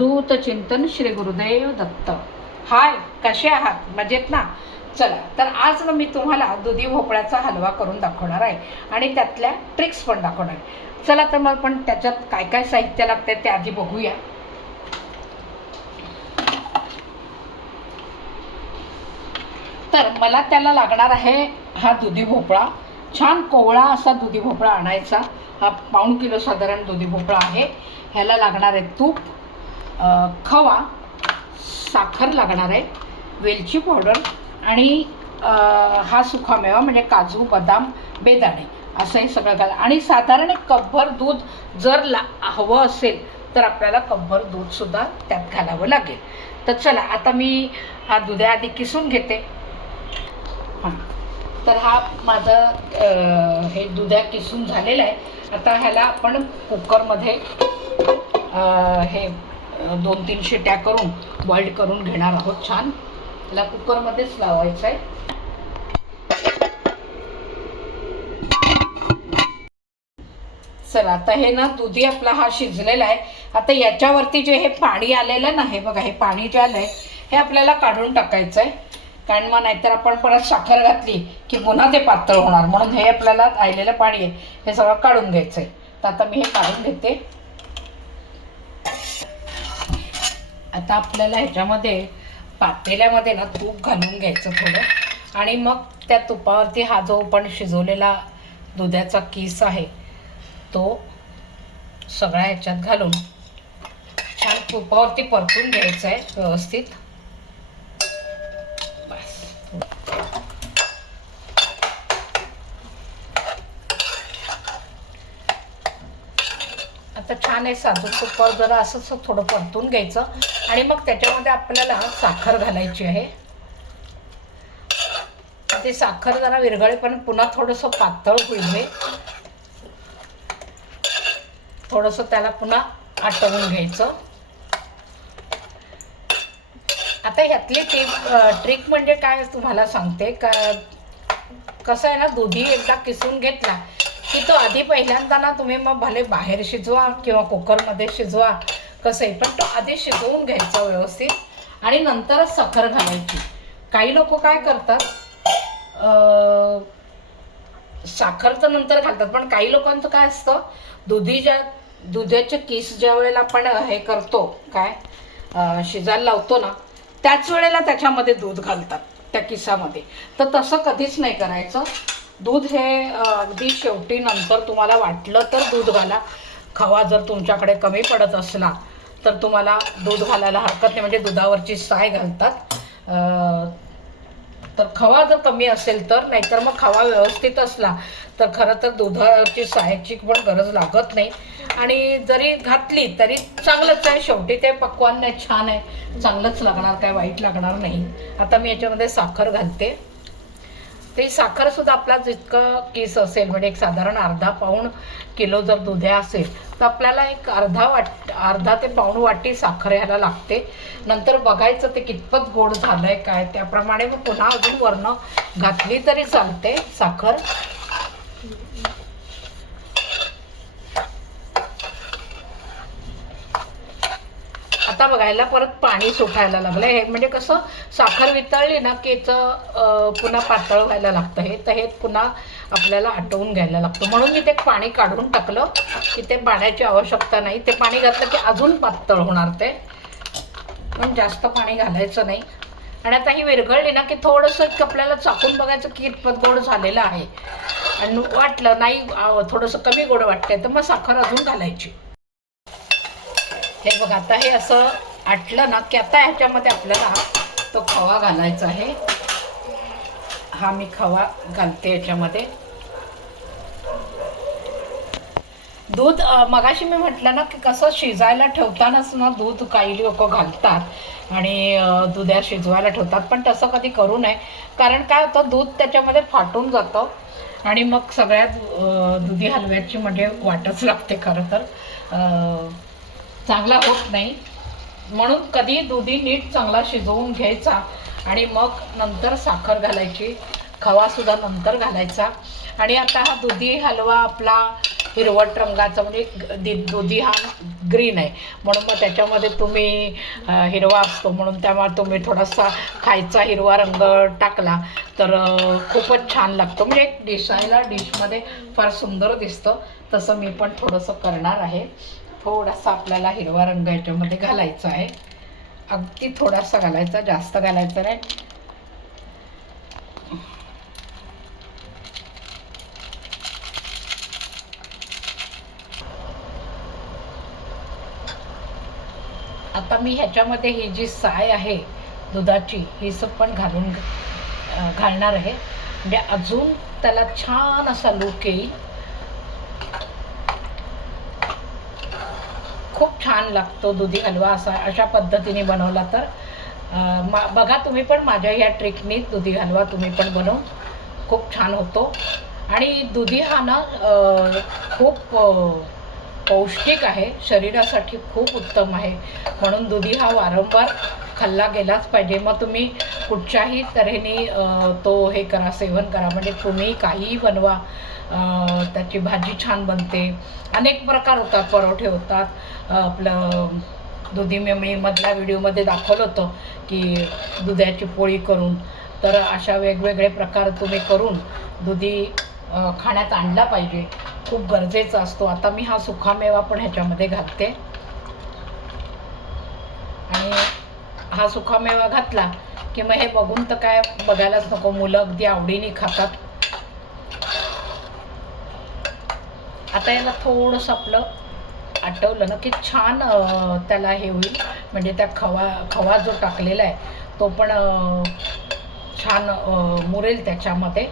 अवधूत चिंतन श्री गुरुदेव दत्त. हाय, कसे आहात? मजेत ना? चला तर आज मी तुम्हाला दुधी भोपळ्याचा हलवा करून दाखवणार आहे आणि त्यातल्या ट्रिक्स पण दाखवणार आहे. चला तर मग पण त्याच्यात काय काय साहित्य लागते ते आधी बघूया. तर मला त्याला लागणार आहे हा दुधी भोपळा. छान कोवळा असा दुधी भोपळा आणायचा. हा पाऊण किलो साधारण दुधी भोपळा आहे. ह्याला लागणार आहे तूप, खवा, साखर लागणार आहे, वेलची पावडर आणि हा सुकामेवा म्हणजे काजू, बदाम, बेदाणे असं हे सगळं घाल. आणि साधारण एक कपभर दूध जर हवं असेल तर आपल्याला कपभर दूधसुद्धा त्यात घालावं लागेल. तर चला आता मी हा दुधा आधी किसून घेते. हां, तर हा माझं हे दुधा किसून झालेलं आहे. आता ह्याला आपण कुकरमध्ये हे 2-3 शिट्या करून बॉइल्ड करून घेणार आहोत. छान याला कुकरमध्येच लावायचं आहे. चला आता हे ना दुधी आपला हा शिजलेला आहे. आता याच्यावरती जे हे पाणी आलेलं ना, हे बघा, हे पाणी जे आलं आहे हे आपल्याला काढून टाकायचं आहे. कारण मग नाहीतर आपण परत साखर घातली की पुन्हा ते पातळ होणार, म्हणून हे आपल्याला राहिलेलं पाणी आहे हे सगळं काढून घ्यायचं आहे. तर आता मी हे काढून घेते. आता आपल्याला ह्याच्यामध्ये पातेल्यामध्ये ना तूप घालून घ्यायचं थोडं, आणि मग त्या तुपावरती हा जो पण शिजवलेला दुधाचा किस आहे तो सगळा ह्याच्यात घालून छान तुपावरती परतून घ्यायचं आहे व्यवस्थित. बस आता छान आहे. साधून तुपावर जरा असं थोडं परतून घ्यायचं आणि मग त्याच्यामध्ये आपल्याला साखर घालायची आहे. ते साखर जरा विरघळे पण पुन्हा थोडंसं पातळ होईल हे. थोडंसं त्याला पुन्हा आटवून घ्यायचं. आता ह्यातली ट्रिक म्हणजे काय तुम्हाला सांगते का, कसं आहे ना, दुधी एकदा किसून घेतला की तो आधी पहिल्यांदा ना तुम्ही मग भले बाहेर शिजवा किंवा कुकरमध्ये शिजवा कसं आहे, पण तो आधी शिजवून घ्यायचा व्यवस्थित आणि नंतरच साखर घालायची. काही लोक काय करतात, साखर तर नंतर घालतात, पण काही लोकांचं काय असतं, दुधाचे किस ज्या वेळेला आपण हे करतो, काय शिजायला लावतो ना, त्याच वेळेला त्याच्यामध्ये दूध घालतात त्या किसामध्ये. तर तसं कधीच नाही करायचं. दूध हे अगदी शेवटी नंतर तुम्हाला वाटलं तर दूध घाला. खवा जर तुमच्याकडे कमी पडत असला तर तुम्हाला दूध घालायला हरकत नाही, म्हणजे दुधावरची साय घालतात. तर खवा जर कमी असेल तर, नाहीतर मग खवा व्यवस्थित असला तर खरं तर दुधाची सायची पण गरज लागत नाही. आणि जरी घातली तरी चांगलंच आहे. शेवटी ते पक्वान नाही, छान आहे, चांगलंच लागणार, काय वाईट लागणार नाही. आता मी याच्यामध्ये साखर घालते. ते साखरसुद्धा आपला जितकं किस असेल, म्हणजे एक साधारण अर्धा-पाऊण किलो जर दुध्या असेल तर आपल्याला एक अर्धा ते पाऊण वाटी साखर ह्याला लागते. नंतर बघायचं ते कितपत गोड झालंय काय, त्याप्रमाणे मग पुन्हा अजून वरनं घातली तरी चालते साखर. आता बघायला परत पाणी सुटायला लागलं. हे म्हणजे कसं, साखर वितळली ना की पुन्हा पातळ व्हायला लागतं हे. तर हे पुन्हा आपल्याला आटवून घ्यायला लागतं, म्हणून मी ते पाणी काढून टाकलं की ते पाण्याची आवश्यकता नाही. ते पाणी घातलं की अजून पातळ होणार ते, पण जास्त पाणी घालायचं नाही. आणि आता ही विरघळली ना की थोडंसं आपल्याला चाकून बघायचं की कितपत गोड झालेलं आहे. आणि वाटलं नाही थोडंसं कमी गोड वाटतंय तर मग साखर अजून घालायची. हे बघा, आता हे असं आटलं ना की आता ह्याच्यामध्ये आपल्याला तो खवा घालायचा आहे. हा मी खवा घालते याच्यामध्ये. दूध मगाशी मी म्हटलं ना की कसं शिजायला ठेवतानाच ना दूध काही लोक घालतात आणि दुध्या शिजवायला ठेवतात, पण तसं कधी करू नये. कारण काय होतं, दूध त्याच्यामध्ये फाटून जातं आणि मग सगळ्यात दुधी हलव्याची म्हणजे वाटच लागते, खरं तर चांगला होत नाही. म्हणून कधी दुधी नीट चांगला शिजवून घ्यायचा आणि मग नंतर साखर घालायची, खवासुद्धा नंतर घालायचा. आणि आता हा दुधी हलवा आपला हिरवट रंगाचा, म्हणजे दुधी हा ग्रीन आहे म्हणून मग त्याच्यामध्ये तुम्ही हिरवा असतो म्हणून त्यामुळे तुम्ही थोडासा खायचा हिरवा रंग टाकला तर खूपच छान लागतो, म्हणजे एक दिसायला डिशमध्ये फार सुंदर दिसतं. तसं मी पण थोडंसं करणार आहे. थोडासा आपल्याला हिरवा रंग याच्यामध्ये घालायचा आहे, अगदी थोडासा घालायचा, जास्त घालायचा नाही. आता मी ह्याच्यामध्ये ही जी साय आहे दुधाची ही पण घालणार आहे, म्हणजे अजून त्याला छान असा लूक येईल. खूप छान लागतो दुधी हलवा अशा पद्धतीने बनवला तर. बघा तुम्ही पण माझ्या ह्या ट्रिकनी दुधी हलवा तुम्ही पण बनवून खूप छान होतो. आणि दुधी हा ना खूप पौष्टिक आहे, शरीरासाठी खूप उत्तम आहे, म्हणून दुधी हा वारंवार खाल्ला गेलाच पाहिजे. मग तुम्ही कुठच्याही तऱ्हेने तो हे करा, सेवन करा, म्हणजे तुम्ही काहीही बनवा, त्याची भाजी छान बनते, अनेक प्रकार होतात, परोठे होतात. आपलं दुधी मी मधल्या व्हिडिओमध्ये दाखवलं होतं की दुधाची पोळी करून, तर अशा वेगवेगळे प्रकार तुम्ही करून दुधी खाण्यात आणला पाहिजे, खूप गरजेचा असतो. आता मी हा सुकामेवा पण ह्याच्यामध्ये घालते आणि हा सुकामेवा घातला की मग हे बघून तर काय बघायलाच नको, मुलं अगदी आवडीने खातात. आता याला थोडंसं आपलं आटवलं ना की छान त्याला हे होईल, म्हणजे त्या खवा जो टाकलेला आहे तो पण छान मुरेल त्याच्यामध्ये.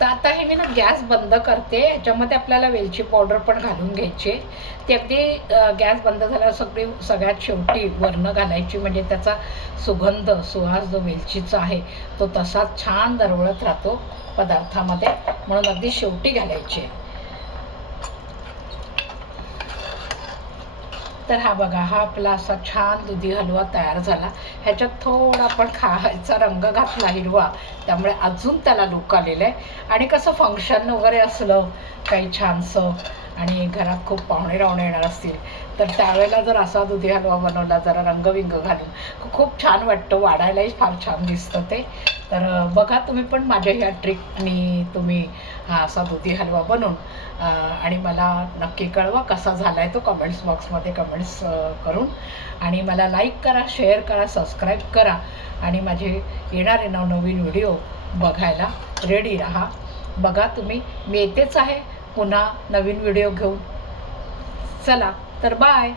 तर आता हे मी ना गॅस बंद करते. ह्याच्यामध्ये आपल्याला वेलची पावडर पण घालून घ्यायची, ती अगदी गॅस बंद झाल्यावर सगळ्यात शेवटी वरनं घालायची, म्हणजे त्याचा सुवास जो वेलचीचा आहे तो तसाच छान दरवळत राहतो पदार्थामध्ये, म्हणून अगदी शेवटी घालायची. तर हा बघा, हा आपला असा छान दुधी हलवा तयार झाला. ह्याच्यात थोडा आपण खायचा रंग घातला हिरवा, त्यामुळे अजून त्याला लूक आलेलं आहे. आणि कसं फंक्शन वगैरे असलं काही छानसं आणि घरात खूप पाहुणे येणार असतील तर त्यावेळेला जर असा दुधी हलवा बनवला जरा रंगविंग घालून खूप छान वाटतं, वाढायलाही फार छान दिसतं ते. तर बघा तुम्ही पण माझ्या ह्या ट्रिकनी तुम्ही हा असा दुधी हलवा बनवून आणि मला नक्की कळवा कसा झाला आहे तो कमेंट्स बॉक्समध्ये कमेंट्स करून. आणि मला लाईक करा, शेअर करा, सबस्क्राईब करा आणि माझे येणारे नवनवीन व्हिडिओ बघायला रेडी राहा. बघा तुम्ही, मी येतेच आहे पुन्हा नवीन व्हिडिओ घेऊन. चला तर बाय.